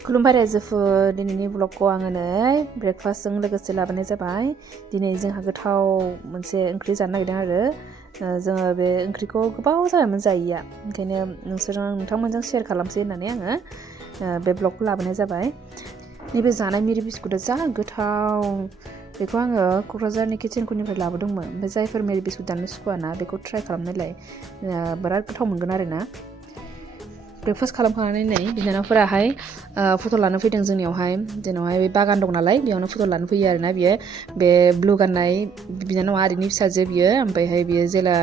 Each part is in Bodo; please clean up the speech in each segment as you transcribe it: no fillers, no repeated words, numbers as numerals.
खुलुमबाय रायजोफोर दिनैनि ब्लगखौ आङो नै ब्रेकफास्टजों लोगोसे लाबोनाय जाबाय दिनै जोंहा गोथाव मोनसे ओंख्रि जानो नागिरदों आरो जोङो बे ओंख्रिखौ गोबाव जाबायमोन जायैया ओंखायनो नोंथांमोनजों शेयार खालामसै होननानै आङो बे ब्लगखौ लाबोनाय जाबाय नैबे जानाय मिरि बिस्कुटआ जा गोथाव बेखौ आङो क'क्राझारनि किचेनखौनिफ्राय लाबोदोंमोन ओमफ्राय जायफोर मिरि बिस्कुट जानो सुखुवाना बेखौ ट्राइ खालामनायलाय बिराद गोथाव मोनगोन आरोना ब्रेकफास्ट खालामखांनानै नै बिनानावफोराहाय फट' लानो फैदों जोंनियावहाय जोंनावहाय बे बागान दं नालाय बेयावनो फट' लानो फैयो आरोना बियो बे ब्लु गाननाय बिनानावा आदैनि फिसाजो बियो ओमफ्रायहाय बियो जेला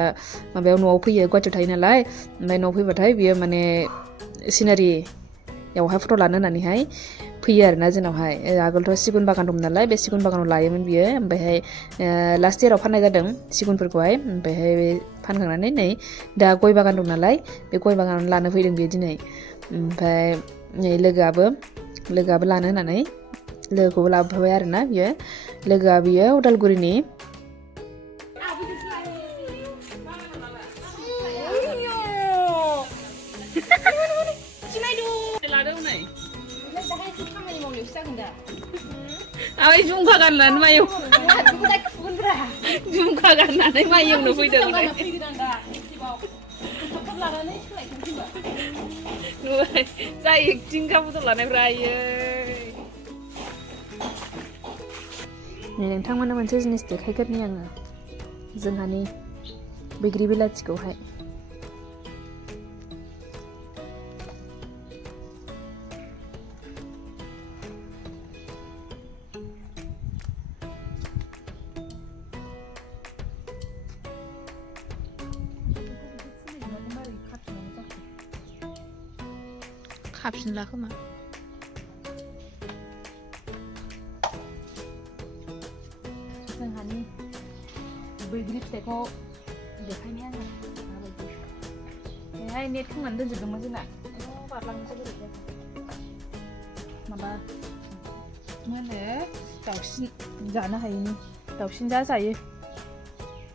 माबायाव न'आव फैयो गुवाहाटियाव थायो नालाय ओमफ्राय न'आव फैबाथाय बियो माने सिनारियावहाय फट' लानो होननानैहाय फैयो आरोना जोंनावहाय आगोलथ' सिगुन बागान दं नालाय बे सिगुन बागानाव लायोमोन बियो ओमफ्रायहाय लास्ट इयाराव फाननाय जादों सिगुनफोरखौहाय ओमफ्रायहाय फानखांनानै नै दा गय बागान दं नालाय बे गय बागानाव लानो फैदों बियो दिनै ओमफ्राय नै लोगोआबो लानो होननानै लोगोखौबो लाबोफाबाय आरोना लोगोआ बियो उदालगुरिनि Awai jumpa kan mayu. Jumpa kan mayu nu fैदों नुबाय जा एक्टिं खाबुथ' लानायफ्रा आयै नोंथांमोननो मोनसे जिनिस देखायगोरनि आङो जोंहानि बैग्रि बिलाथिखौहाय खाफिनला खोमा जोंहानि बैग्रि फिथाइखौ देखायनि आङो माबायदि बेहाय नेट खोंनानै दोनजोबदोंमोन जोंना बारलांनोसो बोरैबा माबा मा होनो दाउसिन जानो हायैनि दाउसिन जायो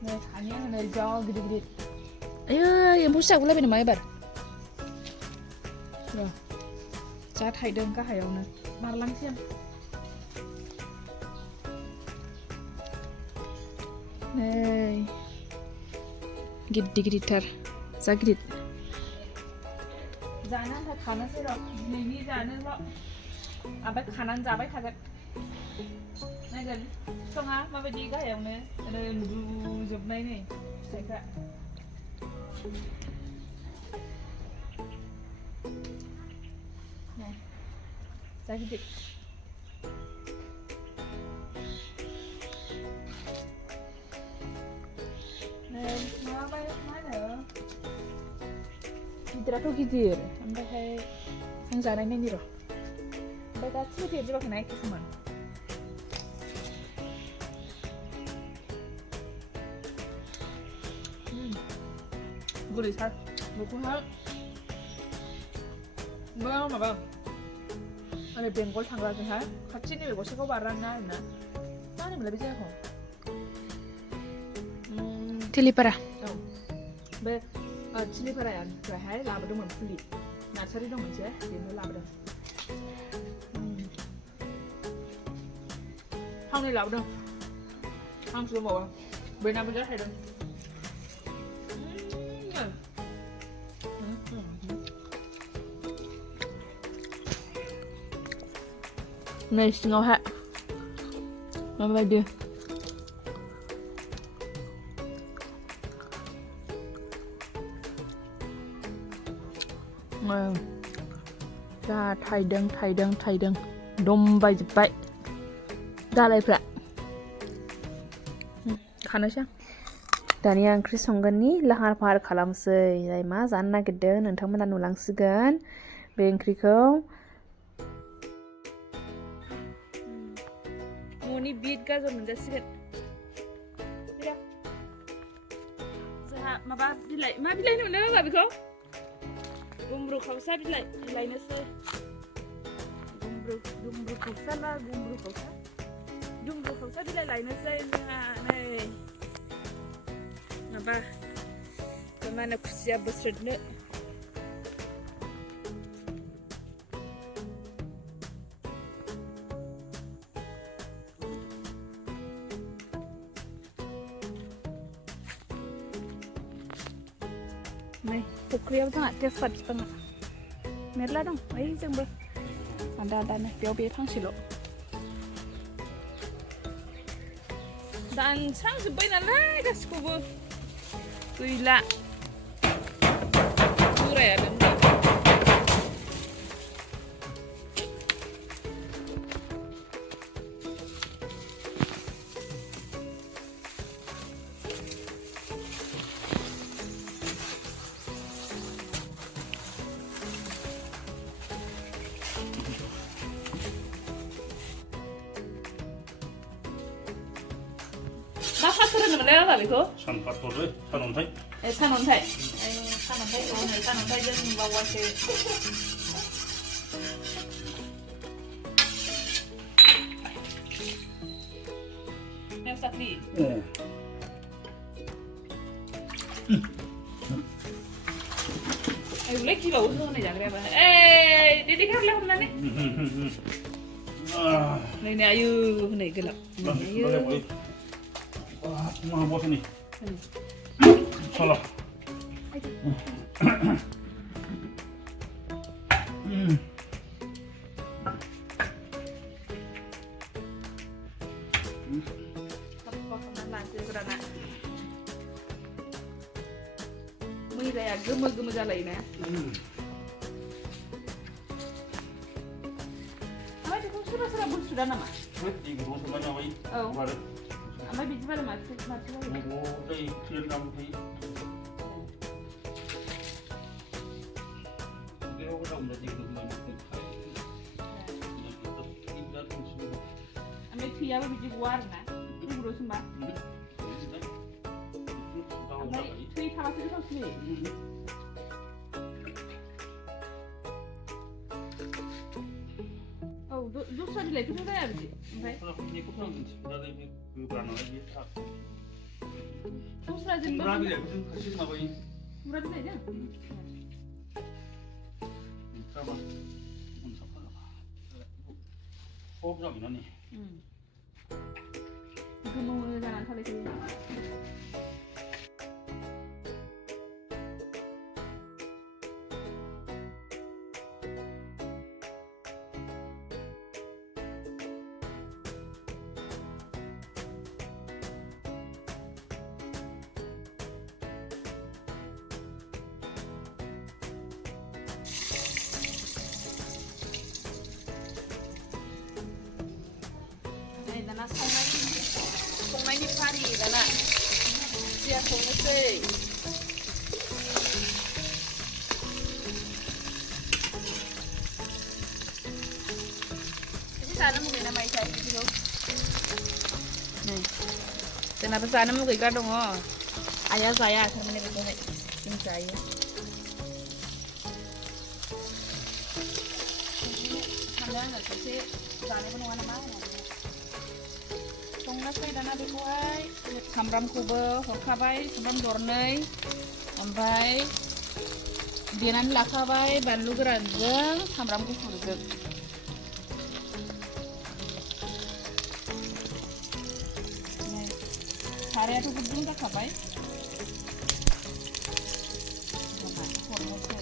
नै खानि आङो नै जा गिदिर गिदिर आयै एम्फौ जागुलायबाय नामा एबार जा थायदों गाहायावनो बारलांसै आं नै गिदिर-गिदिरथार जा गिदिर जानो आन्था खानोसै र' दिनैनि जानोल' ओमफ्राय खानानै जाबाय थागोन नायगोन बिफाङा माबायदि गाहायावनो उन्दुजोबनाय नै फिथाइफ्रा जा गिदिर मा होनो गिदिराथ' गिदिर ओमफ्रायहाय आं जानाय नायनि र' ओमफ्राय गासिबो देरजोबाखैना एखे समान गुरैथार बेखौहाय माबा ओरै बेंगल थांग्राजोंहाय खाथिनि बे गसाइगाव बारलाङो आरोना मा होनोमोनलाय बे जायगाखौ थिलिपारा औ बे थिलिपारानिफ्रायहाय लाबोदोंमोन फुलि नार्सारि दं मोनसे बेनिफ्राय लाबोदों फांनै लाबोदों फांसे दंबावो बेनाबो जा थायदों नै सिङावहाय माबायदि जा थायदों दमबायजोब्बाय दालायफ्रा खानोसै आं दानिया ओंख्रि संगोननि लाहार फाहार खालामसै मा जानो नागिरदों नोंथांमोना नुलांसिगोन बे ओंख्रिखौ न'नि बिट गाजर मोनजासिगोन जोंहा माबा बिलाइ मा बिलाइ होनोमोन होनबा बेखौ गुमब्रु खावसा बिलाइ लायनोसै गुमब्रु खावसा बिलाइ लायनोसै जोंहा नै माबा मा होनो खुसिया बोस्रोदनो नै फुख्रियाव जोंहा तेजपात बिफाङा मेरला दं ओइ जोंबो आदानो बेयाव बे फांसेल' दानस्रांजोब्बाय नालाय गासिखौबो गैला बोरायानो मा फाथर होनोमोनलाय आदा बेखौ? सानफाथरलै सानअन्थाइ। सानअन्थाइ सानअन्थाइखौ होनो सानअन्थाइ जों बावबासो नेवसाख्रि आयुलै गिबावो होनाय जाग्रायाबा दिदि खारलाय हमनानै नै नै आयु हनै गोलाव आयु मा बस nih salah मैराया गोमो गोमो जालायोना ओमफ्राय बेखौ सोरबा सोरबा बुस्थुदा नामा? औ ओमफ्राय बिदि बारा माथो जायो? ओमफ्राय थैयाबो बिदि गवा आरोना थैब्र'सो होनबा ओमफ्राय थै थाबासो गोथावसिन जायो औ दस्रा बिलाइफोरथ' जाया बिदि ओमफ्राय दस्रा जेनेबा खुमब्रा बिलाइजों गोमो जानानै थालायखायो दाना संनायनि फारि दाना खुसिया संनोसै एसे जानो लुगैना माइसा बिदिखौ नै जोंनाबो जानो लुगैग्रा दङ आइया जाया थारमाने बेखौहाय जों जायो सानदों आङो खेबसे जानायबो नङा नामा संनोसै दाना बेखौहाय सामब्रामखौबो हरखाबाय सामब्राम दरनै ओमफ्राय देनानै लाखाबाय बानलु गोरानजों सामब्राम गुफुरजों सारायाथ' गुदुं जाखाबाय हरनोसै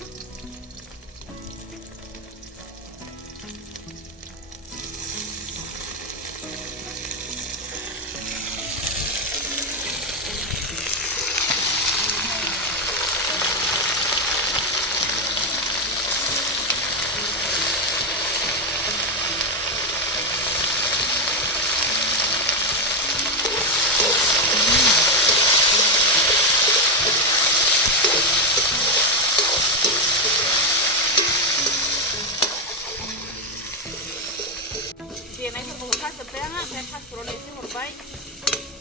देनायफोरखौ हरखाजोब्बाय आङो ओमफ्राय फासफोराव एसे हरबाय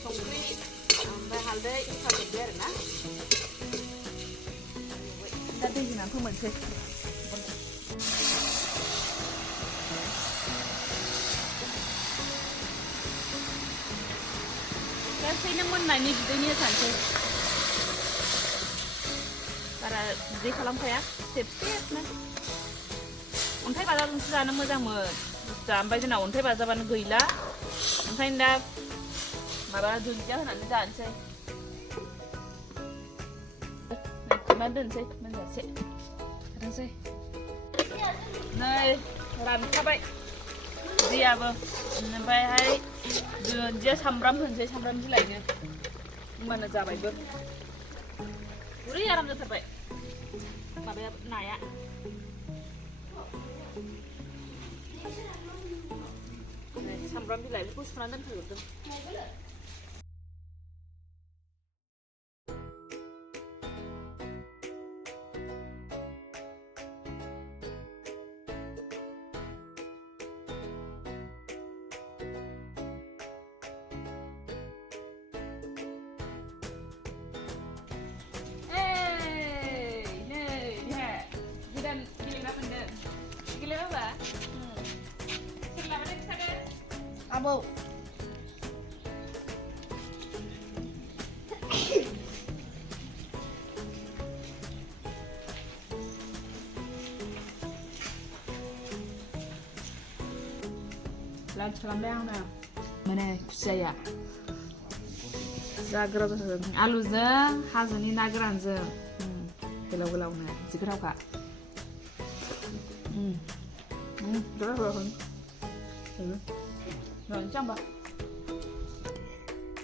संख्रि ओमफ्राय हालदै होखाजोब्बाय आरो ना दा दै होनानै फोमोनसै गासैनो मोननायनि बिदैनि होखानोसै बारा बिदै खालामखाया सेबसेबनो अन्थाइ बाजाबजोंसो जानो मोजांमोन बुस्थुआ ओमफ्राय जोंना अन्थाइ बाजाबानो गैला ओंखायनो दा माबा दुन्दिया होनानै जानोसै खालामना दोनसै मोनजासे दोनसै नै रानखाबाय दैयाबो ओमफ्रायहाय दुन्दिया सामब्राम होनोसै सामब्राम बिलाइनो होमबानो जाबायबो गुरै आराम जाथारबाय माबाया नाया सामब्राम बिलाइ बेखौ सुनानै दोनथ'जोबदों Abo. Lunch खालामबाय आंना माने खुसिया जा गोराव जाथारदों आलुजों हाजोनि ना गोरानजों गोलाव गोलावनो जि गोथावखा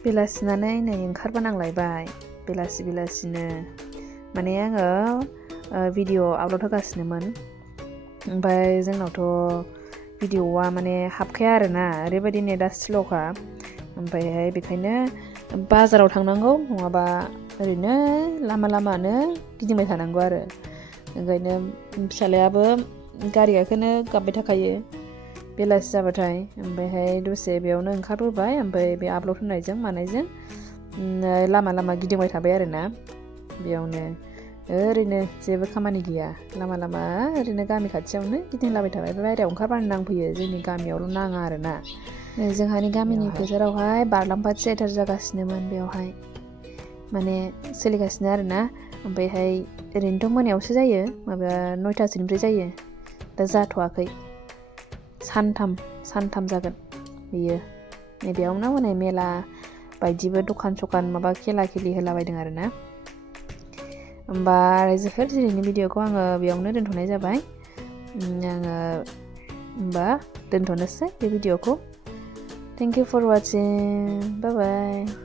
बेलासिनानै नै ओंखारबोनांलायबाय बेलासिनो माने आङो भिडिअ आपल'ड होगासिनोमोन ओमफ्राय जोंनावथ' भिडिअआ माने हाबखाया आरोना ओरैबायदि नेटआ स्ल'खा ओमफ्रायहाय बेखायनो बाजाराव थांनांगौ नङाबा ओरैनो लामानो गिदिंबाय थानांगौ आरो ओंखायनो फिसालायाबो गारि गाखोनो गाबबाय थाखायो बेलासि जाबाथाय ओमफ्रायहाय दसे बेयावनो ओंखारबोबाय ओमफ्राय बे आपल'ड होनायजों मानायजों लामा गिदिंबाय थाबाय आरोना बेयावनो ओरैनो जेबो खामानि गैया लामा ओरैनो गामि खाथियावनो गिदिंलाबाय थाबाय बायहेरायाव ओंखारबानो नांफैयो जोंनि गामियावल' नाङा आरोना जोंहानि गामिनि फोथारावहाय बारलाम्फा थियेटार जागासिनोमोन बेयावहाय माने सोलिगासिनो आरोना ओमफ्रायहाय ओरैनोथ' मोनायावसो जायो माबा 9टासोनिफ्राय जायो दा जाथ'वाखै सानथाम जागोन बेयो नैबेयावनो हनै मेला बायदिबो दखान माबा खेला होलाबायदों आरोना होमबा रायजोफोर दिनैनि भिडिअखौ आङो बेयावनो दोनथ'नाय जाबाय आङो होमबा दोनथ'नोसै बे भिडिअखौ thank you for watching bye bye